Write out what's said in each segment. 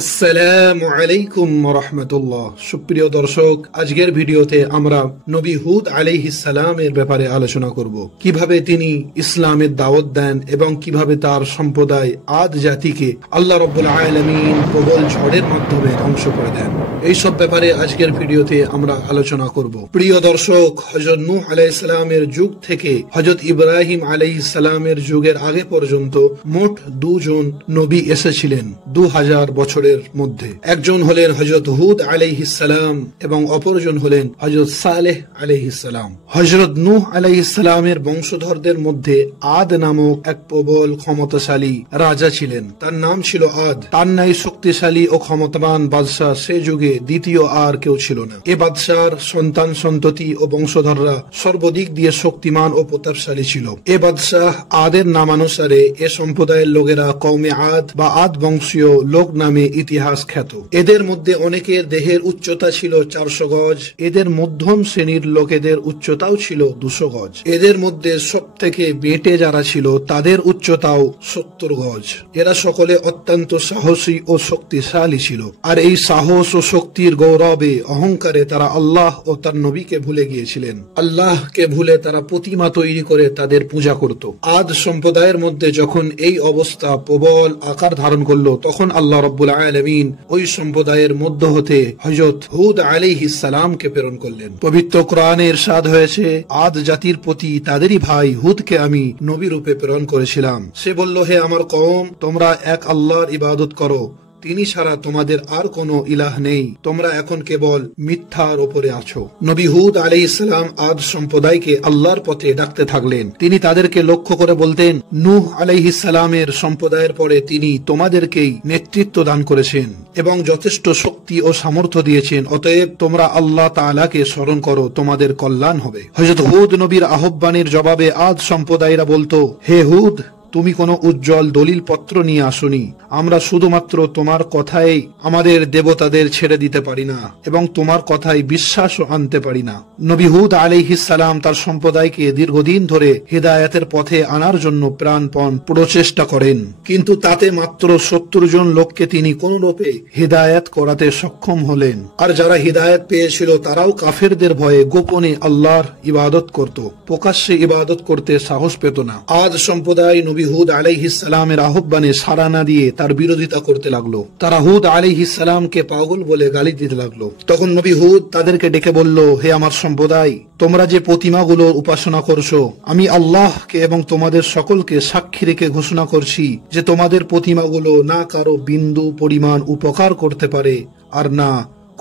আসসালামু আলাইকুম রাহমাতুল্লাহ। সুপ্রিয় দর্শক, আজকের ভিডিওতে আমরা নবী হুদ আলাইহিস সালামের ব্যাপারে আলোচনা করব। কিভাবে তিনি ইসলামের দাওয়াত দেন এবং কিভাবে তার সম্প্রদায় আদ জাতিকে আল্লাহ রাব্বুল আলামিন প্রবল ঝড়ের মাধ্যমে ধ্বংস করে দেন। এই সব ব্যাপারে আজকের ভিডিওতে আমরা আলোচনা করব। প্রিয় দর্শক, হযরত নূহ আলাইহিস সালামের যুগ থেকে হযরত ইব্রাহিম আলাইহিস সালামের যুগের আগে পর্যন্ত মোট দুজন নবী এসেছিলেন 2000 বছরের মধ্যে। একজন হলেন হযরত হুদ আলাইহিস সালাম এবং অপরজন হলেন হযরত সালেহ আলাইহিস সালাম। হযরত নূহ আলাইহিস সালামের বংশধরদের মধ্যে আদ নামক এক প্রবল ক্ষমতাশালী রাজা ছিলেন। তার নাম ছিল আদ। তার ন্যায় শক্তিশালী ও ক্ষমতাবান বাদশাহ সে যুগে দ্বিতীয় আর কেউ ছিল না। এ বাদশার সন্তান সন্ততি ও বংশধররা সর্বদিক দিয়ে শক্তিমান ও প্রতাপশালী ছিল। এ বাদশাহ আদের নামানুসারে এ সম্প্রদায়ের লোকেরা কওমে আদ বা আদ বংশীয় লোক নামে ইতিহাস খ্যাত। এদের মধ্যে অনেকের দেহের উচ্চতা ছিল 400 গজ। এদের মধ্যম শ্রেণীর লোকেদের উচ্চতাও ছিল 200 গজ। এদের মধ্যে সব থেকে বেঁটে যারা ছিল তাদের উচ্চতাও 70 গজ। এরা সকলে অত্যন্ত সাহসী ও শক্তিশালী ছিল। আর এই সাহস ও শক্তির গৌরবে অহংকারে তারা আল্লাহ ও তার নবীকে ভুলে গিয়েছিলেন। আল্লাহকে ভুলে তারা প্রতিমা তৈরি করে তাদের পূজা করত। আদ সম্প্রদায়ের মধ্যে যখন এই অবস্থা প্রবল আকার ধারণ করলো, তখন আল্লাহ রাব্বুল আলামিন ওই সম্প্রদায়ের মধ্য হতে হযরত হুদ আলাইহিস সালামকে প্রেরণ করলেন। পবিত্র কোরআনে ইরশাদ হয়েছে, আদ জাতির প্রতি তাদেরই ভাই হুদকে আমি নবী রূপে প্রেরণ করেছিলাম। সে বলল, হে আমার কওম, তোমরা এক আল্লাহর ইবাদত করো, তিনি ছাড়া তোমাদের আর কোনো ইলাহ নেই। তোমরা এখন কেবল মিথ্যার উপরে আছো। নবী হুদ আলাইহিস সালাম আদ সম্প্রদায়কে আল্লাহর পথে ডাকতে থাকলেন। তিনি তাদেরকে লক্ষ্য করে বলতেন, নূহ আলাইহিস সালামের সম্প্রদায়ের পরে তিনি তোমাদেরকেই নেতৃত্ব দান করেছেন এবং যথেষ্ট শক্তি ও সামর্থ্য দিয়েছেন। অতএব তোমরা আল্লাহ তাআলাকে স্মরণ করো, তোমাদের কল্যাণ হবে। হযরত হুদ নবীর আহ্বানের জবাবে আদ সম্প্রদায়রা বলতো, হে হুদ, তুমি কোনো উজ্জ্বল দলিল পত্র নিয়ে আসনি। আমরা শুধুমাত্র তোমার কথাই আমাদের দেবতাদের ছেড়ে দিতে পারি না এবং তোমার কথায় বিশ্বাসও আনতে পারি না। নবী হুদ আলাইহিস সালাম তার সম্প্রদায়কে দীর্ঘদিন ধরে হিদায়াতের পথে আনার জন্য প্রাণপণ প্রচেষ্টা করেন, কিন্তু তাতে মাত্র 70 জন লোককে তিনি কোনরূপে হিদায়াত করাতে সক্ষম হলেন। আর যারা হিদায়াত পেয়েছিল তারাও কাফেরদের ভয়ে গোপনে আল্লাহর ইবাদত করত, প্রকাশ্যে ইবাদত করতে সাহস পেত না। আদ সম্প্রদায় নবী হুদ আলাইহিস সালামের আহ্বানে সাড়া না দিয়ে তার বিরোধিতা করতে লাগলো। তারা হুদ আলাইহিস সালামকে পাগল বলে গালি দিতে লাগলো। তখন নবী হুদ তাদেরকে ডেকে বলল, হে আমার সম্প্রদায়, তোমরা যে প্রতিমাগুলোর উপাসনা করছো, আমি আল্লাহকে এবং তোমাদের সকলকে সাক্ষী রেখে ঘোষণা করছি যে তোমাদের প্রতিমাগুলো না কারো বিন্দু পরিমাণ উপকার করতে পারে আর না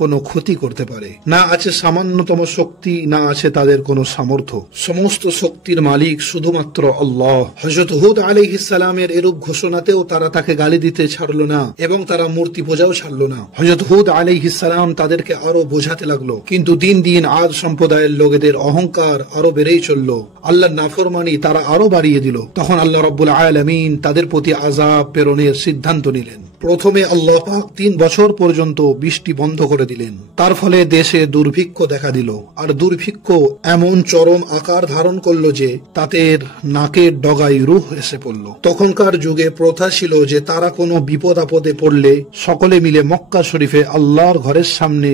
কোনো ক্ষতি করতে পারে। না আছে সামান্যতম শক্তি, না আছে তাদের কোনো সামর্থ্য। সমস্ত শক্তির মালিক শুধুমাত্র আল্লাহ। হযরত হুদ আলাইহিস সালামের এরূপ ঘোষণাতেও তারা তাকে গালি দিতে ছাড়লো না এবং তারা মূর্তি পূজাও ছাড়লো না। হযরত হুদ আলাইহিস সালাম তাদেরকে আরো বোঝাতে লাগলো, কিন্তু দিন দিন আদ সম্প্রদায়ের লোকেদের অহংকার আরো বেড়েই চলল। আল্লাহর নাফরমানি তারা আরো বাড়িয়ে দিল। তখন আল্লাহ রাব্বুল আলামিন তাদের প্রতি আযাব প্রেরণের সিদ্ধান্ত নিলেন। প্রথমে আল্লাহ পাক 3 বছর পর্যন্ত বৃষ্টি বন্ধ করে দিলেন। তার ফলে দেশে দুর্ভিক্ষ দেখা দিল। আর দুর্ভিক্ষ এমন চরম আকার ধারণ করলো যে তাদের নাকের ডগায় রূহ এসে পড়ল। তখনকার যুগে প্রথা ছিল যে তারা কোনো বিপদ আপদে পড়লে সকলে মিলে মক্কা শরীফে আল্লাহর ঘরের সামনে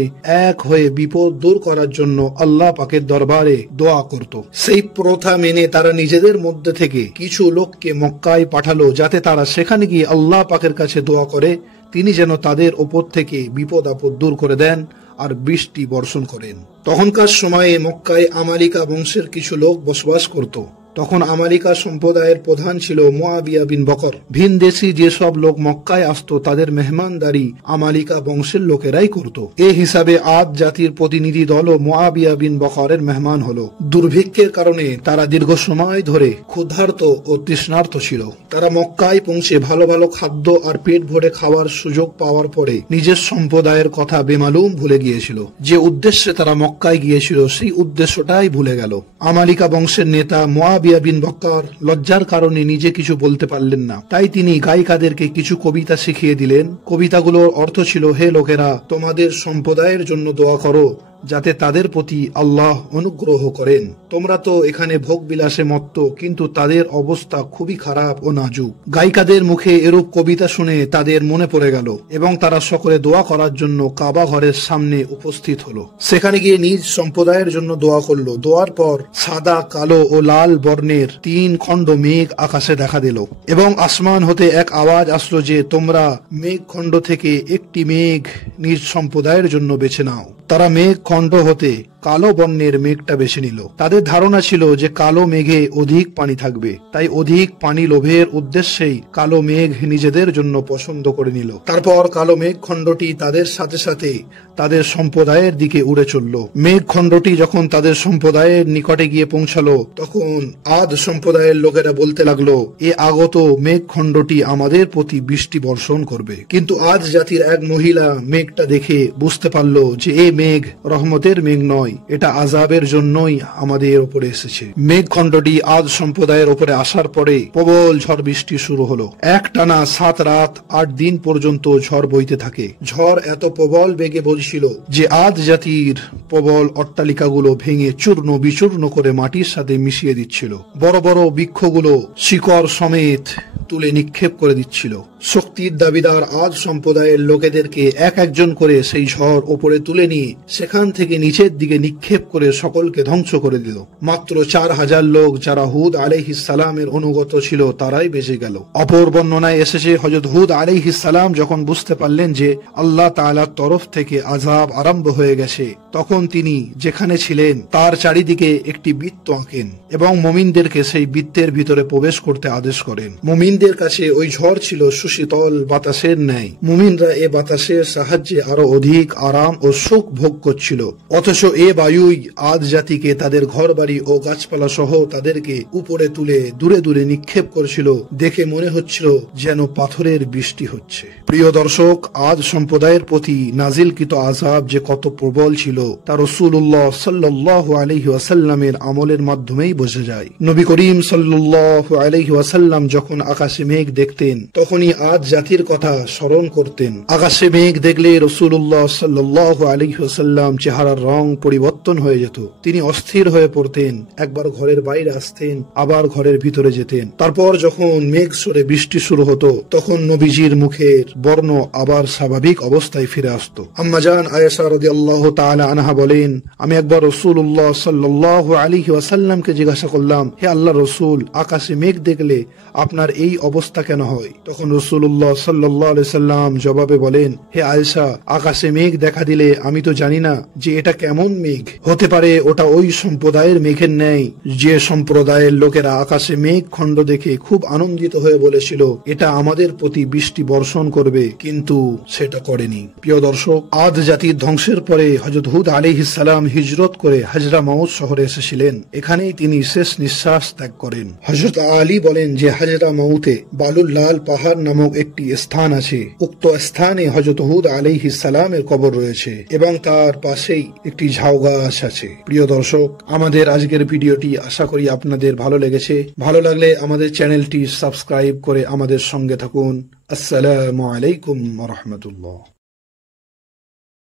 এক হয়ে বিপদ দূর করার জন্য আল্লাহ পাকের দরবারে দোয়া করত। সেই প্রথা মেনে তারা নিজেদের মধ্যে থেকে কিছু লোককে মক্কায় পাঠালো, যাতে তারা সেখানে গিয়ে আল্লাহ পাকের কাছে দোয়া করে তিনি যেন তাদের ওপর থেকে বিপদ আপদ দূর করে দেন আর বৃষ্টি বর্ষণ করেন। তখনকার সময়ে মক্কায় আমালিকা বংশের কিছু লোক বসবাস করত। তখন আমালিকা সম্প্রদায়ের প্রধান ছিল মুআবিয়া বিন বকর। ভিনদেশী যেসব লোক মক্কায় আসতো তাদের মেহমানদারি আমালিকা বংশের লোকেরাই করত। এ হিসাবে আদ জাতির প্রতিনিধি দলও মুআবিয়া বিন বকরের মেহমান হলো। দুর্ভিক্ষের কারণে তারা দীর্ঘ সময় ধরে ক্ষুধার্ত ও তৃষ্ণার্ত ছিল। তারা মক্কায় পৌঁছে ভালো ভালো খাদ্য আর পেট ভরে খাওয়ার সুযোগ পাওয়ার পরে নিজের সম্প্রদায়ের কথা বেমালুম ভুলে গিয়েছিল। যে উদ্দেশ্যে তারা মক্কায় গিয়েছিল সেই উদ্দেশ্যটাই ভুলে গেল। আমালিকা বংশের নেতা মুআবিয়া বিন বকর লজ্জার কারণে নিজে কিছু বলতে পারলেন না। তাই তিনি গায়িকাদেরকে কিছু কবিতা শিখিয়ে দিলেন। কবিতাগুলোর অর্থ ছিল, হে লোকেরা, তোমাদের সম্প্রদায়ের জন্য দোয়া করো যাতে তাদের প্রতি আল্লাহ অনুগ্রহ করেন। তোমরা তো এখানে ভোগ বিলাসে মত্ত, কিন্তু তাদের অবস্থা খুবই খারাপ ও নাজুক। গায়িকাদের মুখে এরূপ কবিতা শুনে তাদের মনে পড়ে গেল এবং তারা সকলে দোয়া করার জন্য কাবা ঘরের সামনে উপস্থিত হলো। সেখানে গিয়ে নিজ সম্প্রদায়ের জন্য দোয়া করলো। দোয়ার পর সাদা, কালো ও লাল বর্ণের 3 খণ্ড মেঘ আকাশে দেখা দিল এবং আসমান হতে এক আওয়াজ আসলো যে তোমরা মেঘ খণ্ড থেকে একটি মেঘ নিজ সম্প্রদায়ের জন্য বেছে নাও। তারা মেঘ খণ্ড হতে কালো বর্ণের মেঘটা বেছে নিল। তাদের ধারণা ছিল যে কালো মেঘে অধিক পানি থাকবে, তাই অধিক পানি লোভের উদ্দেশ্যেই কালো মেঘ নিজেদের জন্য পছন্দ করে নিল। তারপর কালো মেঘ খণ্ডটি তাদের সাথে সাথে তাদের সম্প্রদায়ের দিকে উড়ে চলল। মেঘ খণ্ডটি যখন তাদের সম্প্রদায়ের নিকটে গিয়ে পৌঁছালো, তখন আদ সম্প্রদায়ের লোকেরা বলতে লাগলো, এ আগত মেঘ খণ্ডটি আমাদের প্রতি বৃষ্টি বর্ষণ করবে। কিন্তু আদ জাতির এক মহিলা মেঘটা দেখে বুঝতে পারল যে এই মেঘ রহমতের মেঘ নয়, এটা আযাবের জন্যই আমাদের উপরে এসেছে। মেঘ খণ্ডটি আদ সম্প্রদায়ের উপরে আসার পরে প্রবল ঝড় বৃষ্টি শুরু হলো। একটানা 7 রাত 8 দিন পর্যন্ত ঝড় বইতে থাকে। ঝড় এত প্রবল বেগে বইছিল যে আদ জাতির প্রবল অট্টালিকাগুলো ভেঙে চূর্ণ বিচূর্ণ করে মাটির সাথে মিশিয়ে দিচ্ছিল। বড় বড় বৃক্ষগুলো শিকড় সমেত তুলে নিক্ষেপ করে দিচ্ছিল। শক্তির দাবিদার আদ সম্প্রদায়ের লোকেদেরকে এক একজন করে সেই ঝড় ওপরে তুলে নিয়ে সেখান থেকে নিচের দিকে নিক্ষেপ করে সকলকে ধ্বংস করে দিল। মাত্র 4000 লোক যারা হুদ আলাইহিস সালামের অনুগত ছিল তারাই বেঁচে গেল। অপর বর্ণনায় এসেছে হযরত হুদ আলাইহিস সালাম যখন বুঝতে পারলেন যে আল্লাহ তাআলার তরফ থেকে আযাব আরম্ভ হয়ে গেছে, তখন তিনি যেখানে ছিলেন তার চারিদিকে একটি বৃত্ত আঁকেন এবং মুমিনদেরকে সেই বৃত্তের ভিতরে প্রবেশ করতে আদেশ করেন। মুমিনদের কাছে ওই ঝড় ছিল সুশীতল বাতাসের ন্যায়। মুমিনরা এ বাতাসের সাহায্যে আরো অধিক আরাম ও সুখ ভোগ করছিল। অথচ এ বায়ুই আদ জাতিকে তাদের ঘর বাড়ি ও গাছপালা সহ তাদেরকে উপরে তুলে দূরে দূরে নিক্ষেপ করছিল। দেখে মনে হচ্ছিল যেন পাথরের বৃষ্টি হচ্ছে। প্রিয় দর্শক, আদ সম্প্রদায়ের প্রতি নাজিলকৃত আযাব যে কত প্রবল ছিল তা রাসূলুল্লাহ সাল্লাল্লাহু আলাইহি ওয়াসাল্লামের আমলের মাধ্যমেই বোঝা যায়। নবী করিম সাল্লাল্লাহু আলাইহি ওয়াসাল্লাম যখন আকাশে মেঘ দেখতেন তখনই আদ জাতির কথা স্মরণ করতেন। আকাশে মেঘ দেখলে রাসূলুল্লাহ সাল্লাল্লাহু আলাইহি ওয়াসাল্লাম চেহারার রং পরিবর্তন হয়ে যেত। তিনি অস্থির হয়ে পড়তেন, একবার ঘরের বাইরে আসতেন, আবার ঘরের ভিতরে যেতেন। তারপর যখন মেঘ সরে বৃষ্টি শুরু হতো তখন নবীজির মুখের বর্ণ আবার স্বাভাবিক অবস্থায় ফিরে আসতো। আম্মা জান আয়েশা রাদিয়াল্লাহু তাআলা আনহা বলেন, আমি একবার রাসূলুল্লাহ সাল্লাল্লাহু আলাইহি ওয়াসাল্লামকে জিজ্ঞাসা করলাম, হে আল্লাহর রাসূল, আকাশে মেঘ দেখলে আপনার এই অবস্থা কেন হয়? তখন রাসূলুল্লাহ সাল্লাল্লাহু আলাইহি সাল্লাম জবাবে বলেন, হে আয়েশা, আকাশে মেঘ দেখা দিলে আমি তো জানি না যে এটা কেমন মেঘ। হতে পারে ওটা ওই সম্প্রদায়ের মেঘের ন্যায় যে সম্প্রদায়ের লোকেরা আকাশে মেঘ খণ্ড দেখে খুব আনন্দিত হয়ে বলেছিল এটা আমাদের প্রতি বৃষ্টি বর্ষণ করবে, কিন্তু সেটা করেনি। প্রিয় দর্শক, আদ জাতির ধ্বংসের পরে হযরত হুদ আলাইহিস সালাম হিজরত করে হাজরা মাউত শহরে এসেছিলেন। এখানেই তিনি শেষ নিঃশ্বাস ত্যাগ করেন। হযরত আলী বলেন যে হাজরা মাউতে বালুল লাল পাহাড় নামক একটি স্থান আছে। উক্ত স্থানে হযরত হুদ আলাইহিস সালামের কবর রয়েছে এবং তার পাশেই একটি ঝাউ গাছ আছে। প্রিয় দর্শক, আমাদের আজকের ভিডিওটি আশা করি আপনাদের ভালো লেগেছে। ভালো লাগলে আমাদের চ্যানেলটি সাবস্ক্রাইব করে আমাদের সঙ্গে থাকুন। আসসালামু আলাইকুম ওয়া রাহমাতুল্লাহ।